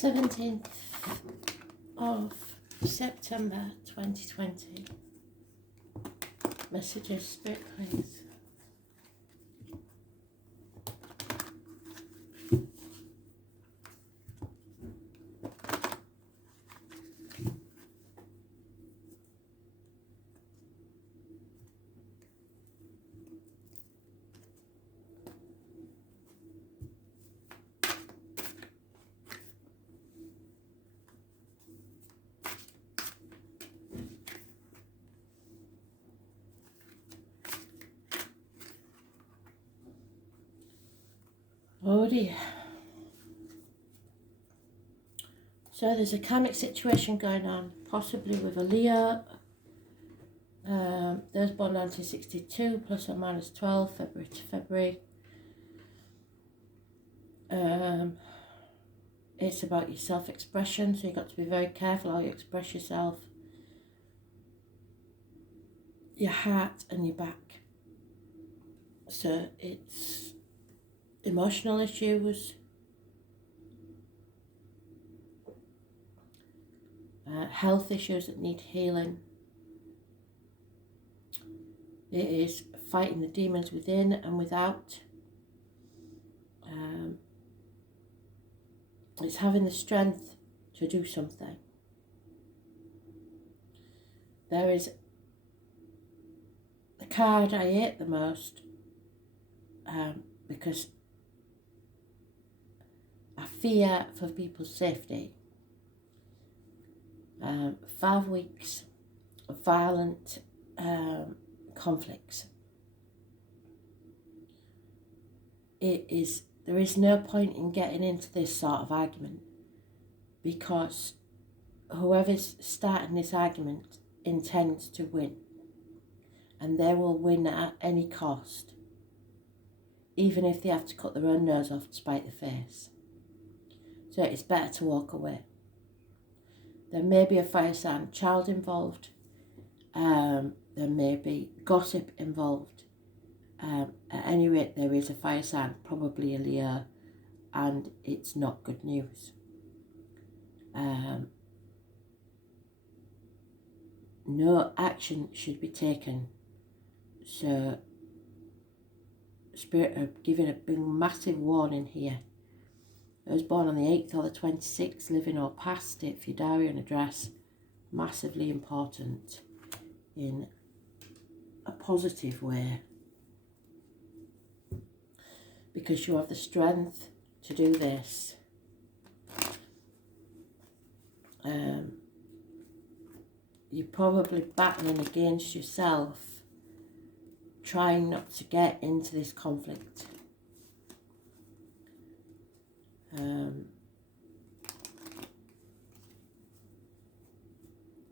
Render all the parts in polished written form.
17th of September 2020. Messages, Spirit, please. Oh dear. So there's a karmic situation going on, possibly with a Leo. Those born 1962, plus or minus 12, February to February. It's about your self-expression, so you've got to be very careful how you express yourself. Your heart and your back. So it's emotional issues, health issues that need healing. It is fighting the demons within and without. It's having the strength to do something. There is the card I hate the most because I fear for people's safety. 5 weeks of violent conflicts. There is no point in getting into this sort of argument, because whoever's starting this argument intends to win, and they will win at any cost, even if they have to cut their own nose off to spite their face. So it's better to walk away. There may be a fire sign child involved. There may be gossip involved. At any rate, there is a fire sign, probably a Leo, and it's not good news. No action should be taken. So Spirit are giving a big massive warning here. Those born on the 8th or the 26th, living or past, date for your diary and address, massively important in a positive way, because you have the strength to do this. You're probably battling against yourself, trying not to get into this conflict.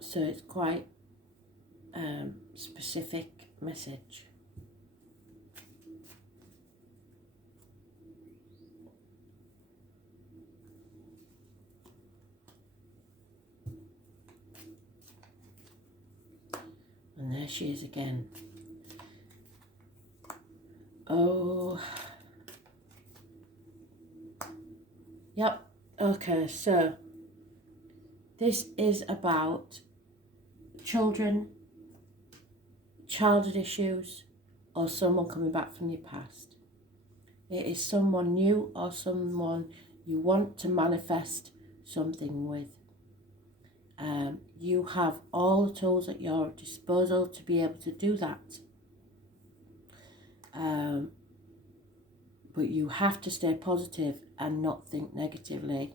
So it's quite specific message. And there she is again. Oh. Yep. Okay, so this is about children, childhood issues, or someone coming back from your past. It is someone new or someone you want to manifest something with. You have all the tools at your disposal to be able to do that. But you have to stay positive and not think negatively.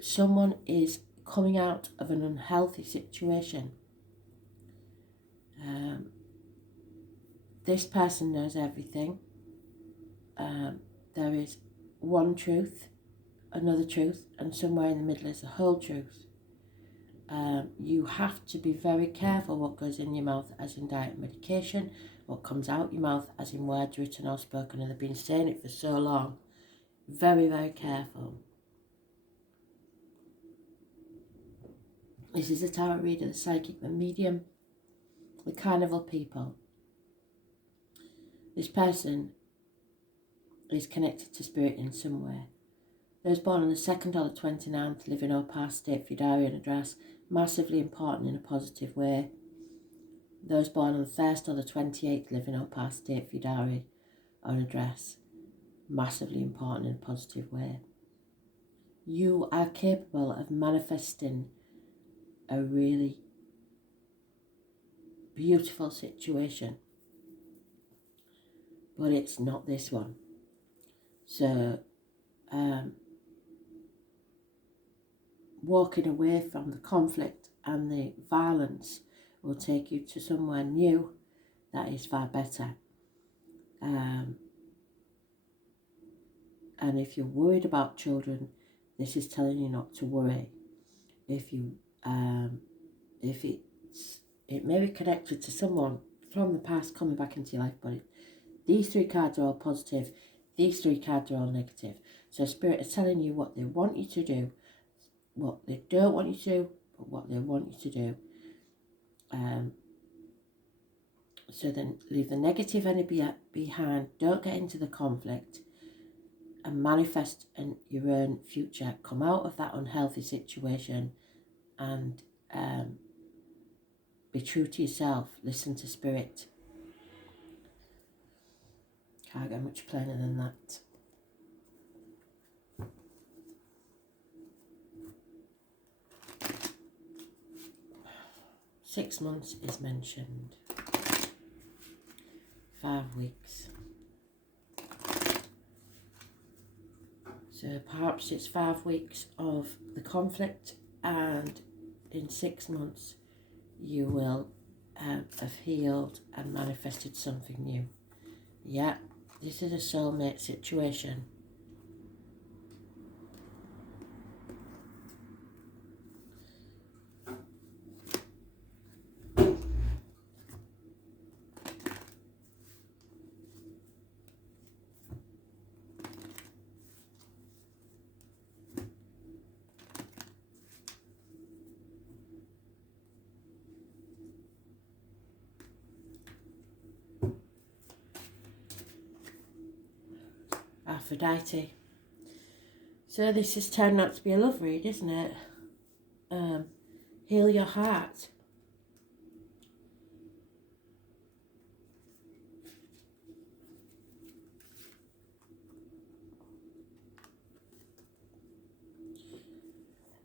Someone is coming out of an unhealthy situation. This person knows everything. There is one truth, another truth, and somewhere in the middle is the whole truth. You have to be very careful what goes in your mouth, as in diet and medication, what comes out your mouth, as in words written or spoken, and they've been saying it for so long. Very, very careful. This is a tarot reader, the psychic, the medium, the carnival people. This person is connected to spirit in some way. Those born on the 2nd or the 29th live in or past state for your diary and address. Massively important in a positive way. Those born on the 1st or the 28th live in or past state for your diary or address. Massively important in a positive way. You are capable of manifesting a really beautiful situation, but it's not this one. So walking away from the conflict and the violence will take you to somewhere new that is far better. And if you're worried about children, this is telling you not to worry. If it may be connected to someone from the past coming back into your life, but these 3 cards are all positive, these 3 cards are all negative. So Spirit is telling you what they want you to do, what they don't want you to do, but what they want you to do. So then leave the negative energy behind, don't get into the conflict, and manifest in your own future. Come out of that unhealthy situation and be true to yourself. Listen to Spirit. Can't get much plainer than that. Six months is mentioned. 5 weeks. So perhaps it's 5 weeks of the conflict, and in 6 months you will have healed and manifested something new. Yeah, this is a soulmate situation. Aphrodite. So this is turned out to be a love read, isn't it? Heal your heart.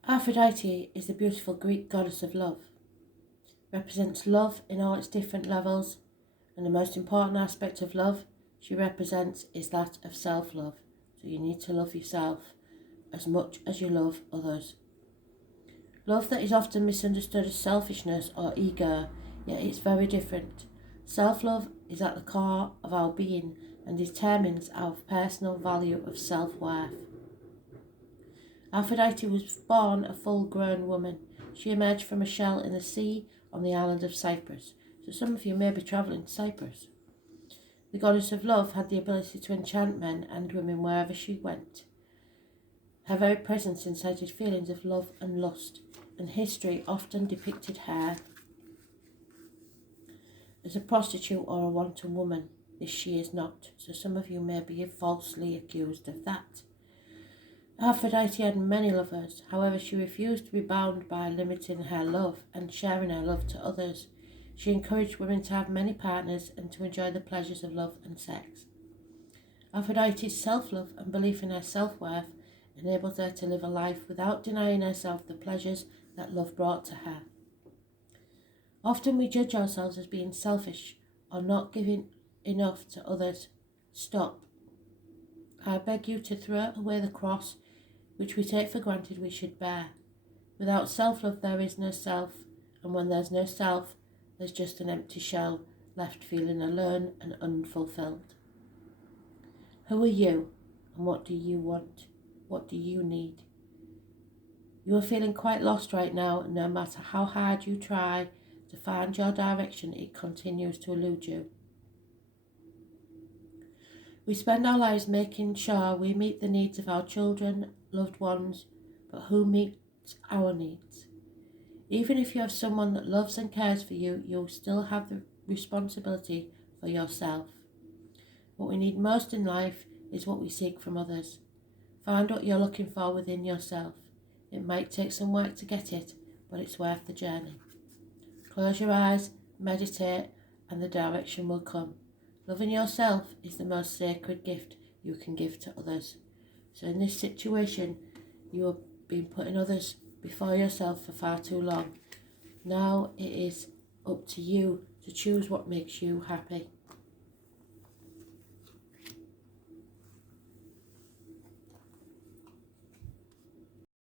Aphrodite is the beautiful Greek goddess of love. Represents love in all its different levels, and the most important aspect of love she represents is that of self-love. So you need to love yourself as much as you love others. Love that is often misunderstood as selfishness or ego, yet it's very different. Self-love is at the core of our being and determines our personal value of self-worth. Aphrodite was born a full-grown woman. She emerged from a shell in the sea on the island of Cyprus. So some of you may be travelling to Cyprus. The goddess of love had the ability to enchant men and women wherever she went. Her very presence incited feelings of love and lust, and history often depicted her as a prostitute or a wanton woman. This she is not, so some of you may be falsely accused of that. Aphrodite had many lovers, however she refused to be bound by limiting her love and sharing her love to others. She encouraged women to have many partners and to enjoy the pleasures of love and sex. Aphrodite's self-love and belief in her self-worth enabled her to live a life without denying herself the pleasures that love brought to her. Often we judge ourselves as being selfish or not giving enough to others. Stop. I beg you to throw away the cross which we take for granted we should bear. Without self-love there is no self, and when there's no self, there's just an empty shell, left feeling alone and unfulfilled. Who are you, and what do you want? What do you need? You are feeling quite lost right now, and no matter how hard you try to find your direction, it continues to elude you. We spend our lives making sure we meet the needs of our children, loved ones, but who meets our needs? Even if you have someone that loves and cares for you, you'll still have the responsibility for yourself. What we need most in life is what we seek from others. Find what you're looking for within yourself. It might take some work to get it, but it's worth the journey. Close your eyes, meditate, and the direction will come. Loving yourself is the most sacred gift you can give to others. So in this situation, you have been putting others before yourself for far too long. Now it is up to you to choose what makes you happy.